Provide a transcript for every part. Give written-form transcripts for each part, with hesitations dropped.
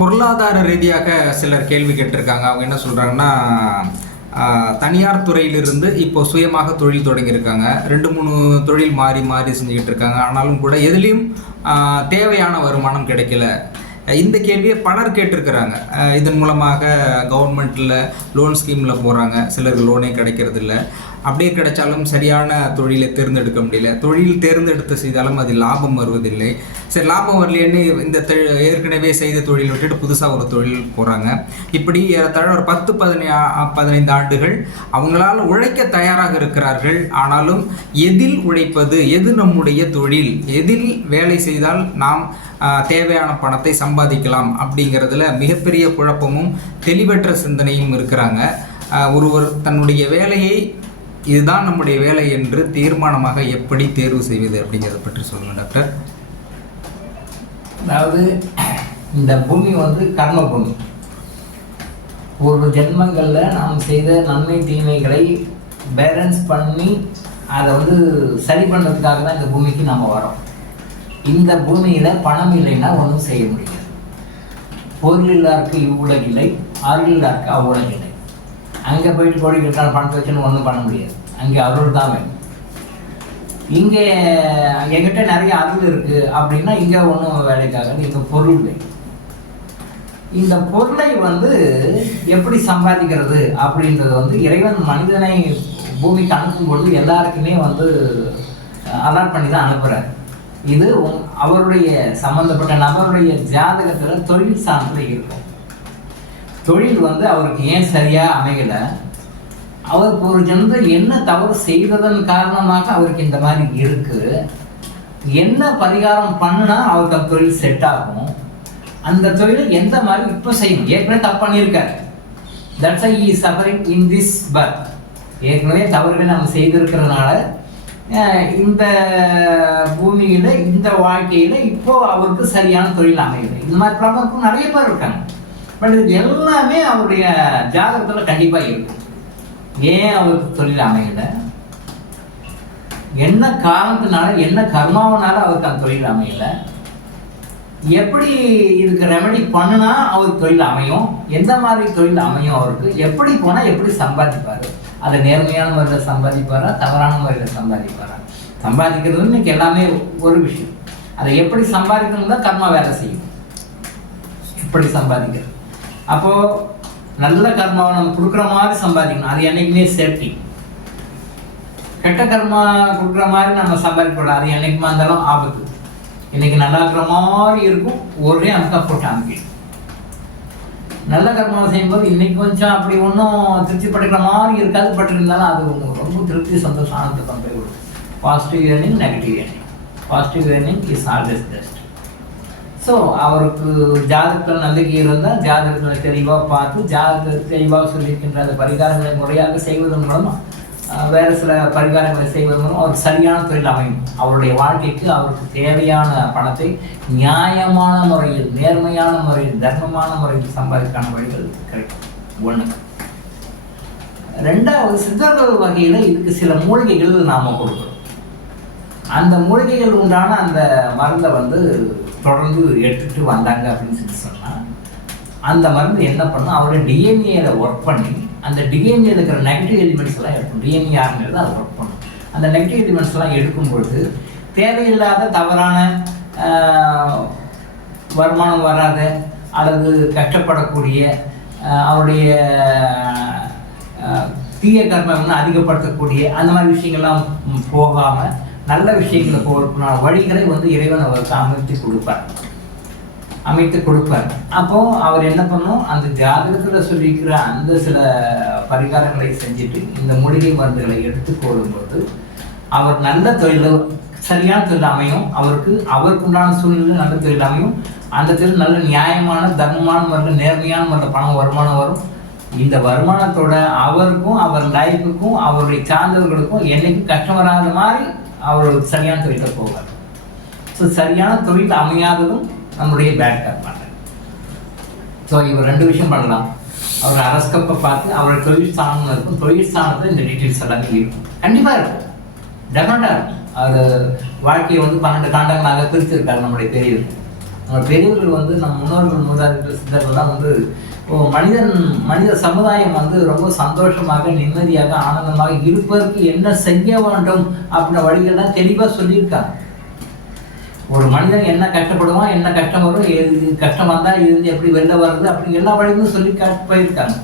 பொருளாதார ரீதியாக சிலர் கேள்வி கேட்டிருக்காங்க. அவங்க என்ன சொல்கிறாங்கன்னா, தனியார் துறையிலிருந்து இப்போ சுயமாக தொழில் தொடங்கியிருக்காங்க. 2-3 தொழில் மாறி மாறி செஞ்சுக்கிட்டு இருக்காங்க. ஆனாலும் கூட எதுலேயும் தேவையான வருமானம் கிடைக்கல. இந்த கேள்வியை பலர் கேட்டிருக்கிறாங்க. இதன் மூலமாக கவர்மெண்ட்டில் லோன் ஸ்கீமில் போகிறாங்க, சிலருக்கு லோனே கிடைக்கிறதில்ல. அப்படியே கிடைச்சாலும் சரியான தொழிலை தேர்ந்தெடுக்க முடியல. தொழில் தேர்ந்தெடுத்து செய்தாலும் அதில் லாபம் வருவதில்லை. சரி, லாபம் வரலையேன்னு இந்த ஏற்கனவே செய்த தொழில் விட்டுட்டு புதுசாக ஒரு தொழில் போகிறாங்க. இப்படி ஏறத்தாழ ஒரு 10-15 ஆண்டுகள் அவங்களால உழைக்க தயாராக இருக்கிறார்கள். ஆனாலும் எதில் உழைப்பது, எது நம்முடைய தொழில், எதில் வேலை செய்தால் நாம் தேவையான பணத்தை சம்பாதிக்கலாம் அப்படிங்கிறதுல மிகப்பெரிய குழப்பமும் தெளிவற்ற சிந்தனையும் இருக்கிறாங்க. ஒருவர் தன்னுடைய வேலையை இதுதான் நம்முடைய வேலை என்று தீர்மானமாக எப்படி தேர்வு செய்வது அப்படிங்கிறத பற்றி சொல்லுங்கள் டாக்டர். அதாவது இந்த பூமி கர்ம பூமி. ஒரு ஜென்மங்களில் நாம் செய்த நன்மை தீமைகளை பேலன்ஸ் பண்ணி அதை சரி பண்ணுறதுக்காக தான் இந்த பூமிக்கு நம்ம வரோம். இந்த பூமியில் பணம் இல்லைன்னா ஒன்றும் செய்ய முடியாது. பொருள் இல்லாருக்கு இவ்வுலகில்லை, அருள் இல்லாருக்கு அவ்வுலகில்லை. அங்கே போயிட்டு கோடிக்கணக்கான பணத்தை வச்சுன்னு ஒன்றும் பண்ண முடியாது. அங்கே அருள் தான் வேணும். இங்கே என்கிட்ட நிறைய அருள் இருக்குது அப்படின்னா இங்கே ஒன்றும் வேலைக்காகாது. இங்கே பொருள் இல்லை. இந்த பொருளை எப்படி சம்பாதிக்கிறது அப்படின்றது இறைவன் மனிதனை பூமிக்கு அனுப்பும்பொழுது எல்லாருக்குமே அலாட் பண்ணி தான் அனுப்புகிறார். இது அவருடைய சம்மந்தப்பட்ட நபருடைய ஜாதகத்தில் தொழில் சார்ந்து இருக்கும். தொழில் அவருக்கு ஏன் சரியாக அமையலை, அவருக்கு ஒரு ஜென்மத்தில் என்ன தவறு செய்ததன் காரணமாக அவருக்கு இந்த மாதிரி இருக்குது, என்ன பரிகாரம் பண்ணுனா அவருக்கு அந்த தொழில் செட் ஆகும், அந்த தொழிலை எந்த மாதிரி இப்போ செய்யணும். ஏற்கனவே தப்பு பண்ணியிருக்காரு. That's I is suffering in this birth. ஏற்கனவே தவறுகளை நம்ம செய்திருக்கிறதுனால இந்த பூமியில் இந்த வாழ்க்கையில் இப்போ அவருக்கு சரியான தொழில் அமையலை. இந்த மாதிரி ப்ராப்ளம் நிறைய பேர் இருக்காங்க. பட் இது எல்லாமே அவருடைய ஜாதகத்தில் கண்டிப்பாக இருக்கும். ஏன் அவருக்கு தொழில் அமையலை, என்ன காரணத்தினால, என்ன கர்மாவனால அவருக்கு அந்த தொழில் அமையலை, எப்படி இதுக்கு ரெமெடி பண்ணுனா அவருக்கு தொழில் அமையும், எந்த மாதிரி தொழில் அமையும், அவருக்கு எப்படி போனால் எப்படி சம்பாதிப்பார், அதை நேர்மையான முறையில் சம்பாதிப்பாரா தவறான முறையில் சம்பாதிப்பாரா. சம்பாதிக்கிறது இன்னைக்கு எல்லாமே ஒரு விஷயம். அதை எப்படி சம்பாதிக்கணும் தான் கர்மா வேலை செய்யும். எப்படி சம்பாதிக்கிறது, அப்போது நல்ல கர்மாவை நம்ம கொடுக்குற மாதிரி சம்பாதிக்கணும். அது என்றைக்குமே சேஃப்டி. கெட்ட கர்மா கொடுக்குற மாதிரி நம்ம சம்பாதிக்கூடாது. அது என்றைக்குமா இருந்தாலும் ஆபத்து. இன்னைக்கு நல்லா இருக்கிற மாதிரி இருக்கும், ஒரே அமுக்கா போட்டு அமைக்கிடும். நல்ல கர்மாவை செய்யும்போது இன்னைக்கு கொஞ்சம் அப்படி ஒன்றும் திருப்தி படுக்கிற மாதிரி இருக்காது. பட்டிருந்தாலும் அது ரொம்ப திருப்தி சந்தோஷம் ஆனந்தத்தை கொண்டு போய் கொடுக்கும். Positive earning, negative earning. Positive earning is always best. So அவருக்கு ஜாதகத்தில் நம்பிக்கை இருந்தால் ஜாதகத்தில் தெளிவாக பார்த்து ஜாதகத்தை தெளிவாக சொல்லியிருக்கின்ற அந்த பரிகாரங்களை முறையாக செய்வதன் மூலம் வேறு சில பரிகாரங்களை செய்வதன் மூலம் அவர் சரியான தொழில் அமையும். அவருடைய வாழ்க்கைக்கு அவருக்கு தேவையான பணத்தை நியாயமான முறையில், நேர்மையான முறையில், தர்மமான முறையில் சம்பாதிக்கான வழிகள் கிடைக்கும். ஒன்று. ரெண்டாவது, சித்தர்கள் வகையில் இதுக்கு சில மூலிகைகள் நாம் கொடுக்குறோம். அந்த மூலிகைகள் உண்டான அந்த மருந்தை தொடர்ந்து எடுத்துகிட்டு வந்தாங்க அப்படின்னு சொன்னால் அந்த மருந்து என்ன பண்ணும், அவருடைய டிஎன்ஏல ஒர்க் பண்ணி அந்த டிஎன்ஏல இருக்கிற நெகட்டிவ் எலிமெண்ட்ஸ் எல்லாம் எடுக்கும். டிஎன்ஏ யாருங்கிறது அதை ஒர்க் பண்ணும். அந்த நெகட்டிவ் எலிமெண்ட்ஸ் எல்லாம் எடுக்கும்பொழுது தேவையில்லாத தவறான வருமானம் வராத அல்லது கஷ்டப்படக்கூடிய அவருடைய தீய கர்மம் அதிகப்படுத்தக்கூடிய அந்த மாதிரி விஷயங்கள்லாம் போகாமல் நல்ல விஷயங்களை போகிறதுனால வழிகளை இறைவன் அவருக்கு அமைத்து கொடுப்பார். அப்போது அவர் என்ன பண்ணும், அந்த ஜாதகத்தில் சொல்லியிருக்கிற அந்த சில பரிகாரங்களை செஞ்சுட்டு இந்த மூலிகை மருந்துகளை எடுத்து போடும்போது அவர் நல்ல தொழில், சரியான தொழில் அமையும். அவருக்கு உண்டான சூழ்நிலை நல்ல தொழில் அமையும். அந்த தொழில் நல்ல நியாயமான தர்மமான முறையில், நேர்மையான முறையில் பணம் வருமானம் வரும். இந்த வருமானத்தோட அவருக்கும் அவர் லைஃபுக்கும் அவருடைய சார்ந்தவர்களுக்கும் என்னைக்கும் கஷ்டம் வராத மாதிரி அவர் சரியான தொழிலில் போவார். ஸோ சரியான தொழில் அமையாததும் நம்முடைய பேட் கர்மா. ஸோ இவர் 2 விஷயம் பண்ணலாம். அவர் அரஸ்கப்பை பார்த்து அவருடைய தொழில் ஸ்தானம் இருக்கும். தொழில் ஸ்தானத்தில் இந்த டீட்டெயில்ஸ் எல்லாமே இருக்கும். கண்டிப்பாக இருக்கும், டெஃபினட்டாக இருக்கும். அது வாழ்க்கையை 12 காண்டங்களாக பிரித்திருக்காரு நம்முடைய பெரியவர். நம்ம பெரியவர்கள் வந்து நம்ம முன்னோர்கள் மூதாதையர்கள் சித்தர்கள்லாம் வந்து மனித சமுதாயம் வந்து ரொம்ப சந்தோஷமாக நிம்மதியாக ஆனந்தமாக இருப்பதற்கு என்ன செய்ய வேண்டும் அப்படின்ற வழிகள்லாம் தெளிவாக சொல்லியிருக்காங்க. ஒரு மனிதன் என்ன கஷ்டப்படுவான், என்ன கஷ்டம் வரும், கஷ்டம் வந்தால் இருந்து எப்படி வெளில வருது அப்படி எல்லா வழிகளும் சொல்லி போயிருக்காங்க.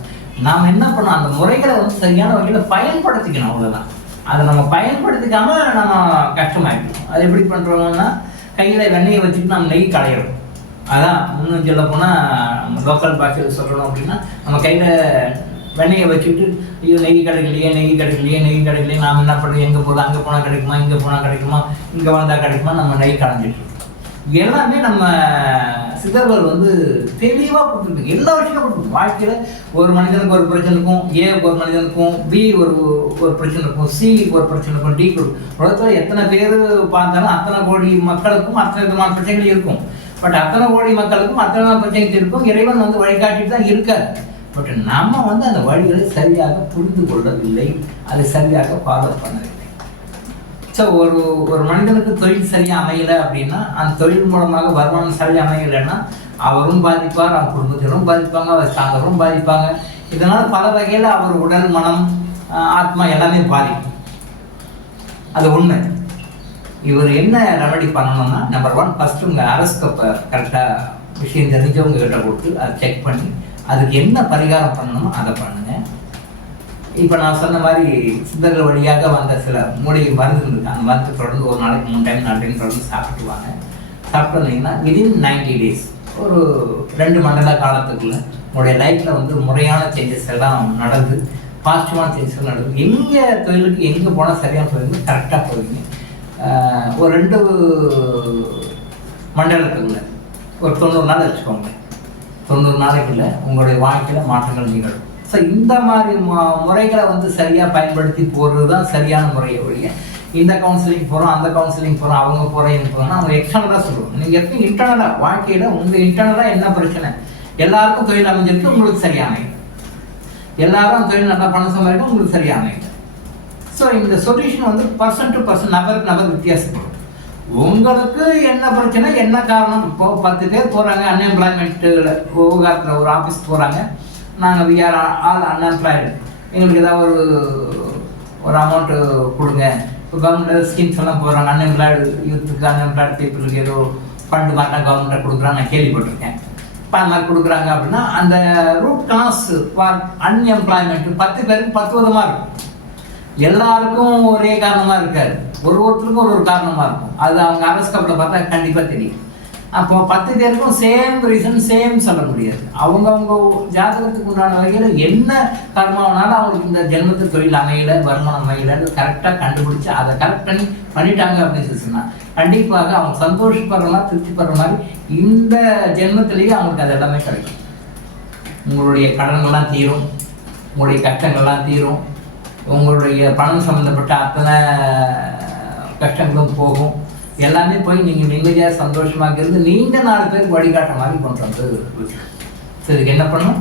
நாம் என்ன பண்ணோம், அந்த முறைகளை வந்து சரியான வகையில் பயன்படுத்திக்கணும், அவ்வளோதான். அதை நம்ம பயன்படுத்திக்காம நம்ம கஷ்டமாயிக்கணும். அது எப்படி பண்ணுறோம்னா, கையில் வெண்ணெயை வச்சுட்டு நம்ம நெய் களையிறோம். அதான் இன்னும் சொல்ல போனால் லோக்கல் பாஷையில் சொல்லணும் அப்படின்னா, நம்ம கையில் வெண்ணெயை வச்சுட்டு ஐயோ நெய் கிடைக்கலையே நாம் என்ன பண்ணுறோம், எங்கே போதும் அங்கே போனால் கிடைக்குமா, இங்கே போனால் கிடைக்குமா, இங்கே வந்தால் கிடைக்குமா, நம்ம நெய் களைஞ்சிட்டு எல்லாமே நம்ம சித்தர்கள் வந்து தெளிவாக கொடுத்துருக்கு. எல்லா விஷயமும் கொடுத்துருக்கு. வாழ்க்கையில் ஒரு மனிதனுக்கு ஒரு பிரச்சனை இருக்கும், ஏக்கு ஒரு மனிதனுக்கும், பி ஒரு பிரச்சனை இருக்கும், சி ஒரு பிரச்சனை இருக்கும், டி உலகத்தில் எத்தனை பேர் பார்த்தாலும் அத்தனை கோடி மக்களுக்கும் அத்தனை விதமான பிரச்சனைகள் இருக்கும். பட் அத்தனை கோடி மக்களுக்கும் அத்தனை பிரச்சனைகள் இருக்கும். இறைவன் வந்து வழிகாட்டிட்டு தான் இருக்கார். பட் நம்ம வந்து அந்த வழிகளை சரியாக புரிந்து கொள்ளவில்லை, அதை சரியாக ஃபாலோ பண்ணவில்லை. ஸோ ஒரு மனிதனுக்கு தொழில் சரியாக அமையலை அப்படின்னா, அந்த தொழில் மூலமாக வருமானம் சரியாக அமையலைன்னா அவரும் பாதிப்பார், அவர் குடும்பத்தினரும் பாதிப்பாங்க, அவர் சார்ந்தவரும் பாதிப்பாங்க. இதனால் பல வகையில் அவர் உடல், மனம், ஆத்மா எல்லாமே பாதிக்கும். அது உண்மை. இவர் என்ன ரெமெடி பண்ணணும்னா, நம்பர் 1 ஃபஸ்ட்டு உங்கள் அரஸ்கப்பை கரெக்டாக விஷயம் தெரிஞ்சவங்க கிட்ட கொடுத்து அதை செக் பண்ணி அதுக்கு என்ன பரிகாரம் பண்ணணுமோ அதை பண்ணுங்கள். இப்போ நான் சொன்ன மாதிரி சித்தர்கள் வழியாக வந்த சில மூலிகை மருந்து இருக்குது. அந்த மருந்து தொடர்ந்து ஒரு நாளைக்கு 3 டைம் 4 டைம் தொடர்ந்து சாப்பிட்டுவாங்க. சாப்பிட்டு வந்தீங்கன்னா விதின் 90 days ஒரு 2 மண்டல காலத்துக்குள்ள உங்களுடைய லைஃப்பில் வந்து முறையான சேஞ்சஸ் எல்லாம் நடந்து, பாசிட்டிவான சேஞ்சஸ் நடந்து, எங்கே தொழிலுக்கு எங்கே போனால் சரியான போயிருங்க, கரெக்டாக போயிருங்க. ஒரு 2 மண்டலத்துக்குள்ள ஒரு 90 நாள் வச்சுக்கோங்க. 90 நாளைக்குள்ள உங்களுடைய வாழ்க்கையில் மாற்றங்கள் நிகழும். ஸோ இந்த மாதிரி முறைகளை வந்து சரியாக பயன்படுத்தி போகிறது தான் சரியான முறையை ஒழிய, இந்த கவுன்சிலிங் போகிறோம், அந்த கவுன்சிலிங் போகிறோம், அவங்க போகிறேன்னு போகிறோம்னா அவங்க எக்ஸ்டர்னலாக சொல்லுவோம். நீங்கள் எப்படி இன்டர்னலாக வாழ்க்கையில் உங்கள் இன்டர்னலாக என்ன பிரச்சனை, எல்லாருக்கும் தொழில் அமைஞ்சிருக்கு, உங்களுக்கு சரியான எல்லாரும் தொழில் நல்லா பணம் சம்பாதிக்கும், உங்களுக்கு சரியான. ஸோ இந்த சொல்யூஷன் வந்து பர்சன் டு பர்சன், நபருக்கு நபர் வித்தியாசப்படும். உங்களுக்கு என்ன பிரச்சனை, என்ன காரணம், இப்போ 10 பேர் போகிறாங்க அன்எம்ப்ளாய்மெண்ட்டு விவகாரத்தில் ஒரு ஆஃபீஸ் போகிறாங்க, நாங்கள் வி ஆர் ஆல் அன்எம்ப்ளாய்டு, எங்களுக்கு ஏதாவது ஒரு அமௌண்ட்டு கொடுங்க. இப்போ கவர்மெண்ட் ஸ்கீம்ஸ் எல்லாம் போகிறாங்க, அன்எம்ப்ளாய்டு யூத்துக்கு, அன்எம்ப்ளாய்டு பீப்புளுக்கு ஏதோ ஃபண்டு மாதிரிலாம் கவர்மெண்ட்டை கொடுக்குறான்னு நான் கேள்விப்பட்டிருக்கேன். இப்போ அந்த மாதிரி கொடுக்குறாங்க அப்படின்னா அந்த ரூட் காஸ் ஃபார் அன்எம்ப்ளாய்மெண்ட்டு 10 பேருக்கு 10 விதமாக இருக்கும். எல்லாருக்கும் ஒரே காரணமாக இருக்காது, ஒருத்தருக்கும் ஒரு காரணமாக இருக்கும். அது அவங்க அரஸ்கப்பில் பார்த்தா கண்டிப்பாக தெரியும். அப்போ 10 பேருக்கும் சேம் ரீசன் சேம் சொல்ல முடியாது. அவங்கவுங்க ஜாதகத்துக்கு உண்டான வகையில் என்ன கர்மாவனாலும் அவங்களுக்கு இந்த ஜென்மத்து தொழில் அமையலை, வருமானம் அமையலைன்னு கரெக்டாக கண்டுபிடிச்சி அதை கரெக்ட் பண்ணிட்டாங்க அப்படின்னு சொன்னால் கண்டிப்பாக அவங்க சந்தோஷப்படுற மாதிரி, திருப்திப்படுற மாதிரி இந்த ஜென்மத்திலேயே அவங்களுக்கு அது எல்லாமே கிடைக்கும். உங்களுடைய கடன்கள்லாம் தீரும், உங்களுடைய கஷ்டங்கள்லாம் தீரும், உங்களுடைய பணம் சம்மந்தப்பட்ட அத்தனை கஷ்டங்களும் போகும். எல்லாமே போய் நீங்கள் நிம்மதியாக சந்தோஷமாக இருந்து நீங்கள் 4 பேருக்கு வழிகாட்ட மாதிரி கொண்டு வந்து வச்சுக்கணும். ஸோ இதுக்கு என்ன பண்ணணும்,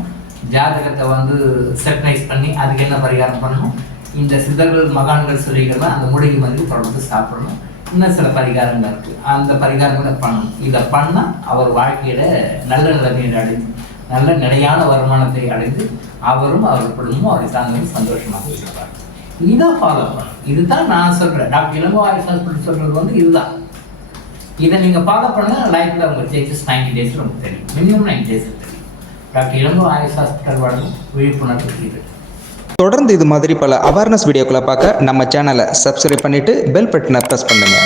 ஜாதகத்தை வந்து செக்னைஸ் பண்ணி அதுக்கு என்ன பரிகாரம் பண்ணணும், இந்த சித்தர்கள் மகான்கள் சொல்லிக்கிறதா அந்த மூலிகை மருந்து தொடர்ந்து சாப்பிடணும். இன்னும் சில பரிகாரங்கள் இருக்குது, அந்த பரிகாரங்களை பண்ணணும். இதை பண்ணால் அவர் வாழ்க்கையில் நல்ல நிலைமையை அடைந்து நல்ல நிலையான வருமானத்தை அடைந்து அவரும் அவர் குடும்பமும் அவரை சார்ந்தவரும் சந்தோஷமாக இருப்பார். இதான் ஃபாலோ பண்ணணும். இதுதான் நான் சொல்கிறேன். டாக்டர் இளங்கோ ஆயுஷ் ஹாஸ்பிட்டல் சொல்கிறது வந்து இதுதான். இதை நீங்கள் ஃபாலோ பண்ண லைஃப்பில் உங்கள் சேஞ்சஸ் 90 days உங்களுக்கு தெரியும், மினிமம் 90 days தெரியும். டாக்டர் இளங்கோ ஆயுஷ் ஹாஸ்பிட்டல் வழங்கும் விழிப்புணர்வு இது. தொடர்ந்து இது மாதிரி பல அவேர்னஸ் வீடியோக்களை பார்க்க நம்ம சேனலை சப்ஸ்கிரைப் பண்ணிவிட்டு பெல் பட்டனை ப்ரெஸ் பண்ணுங்கள்.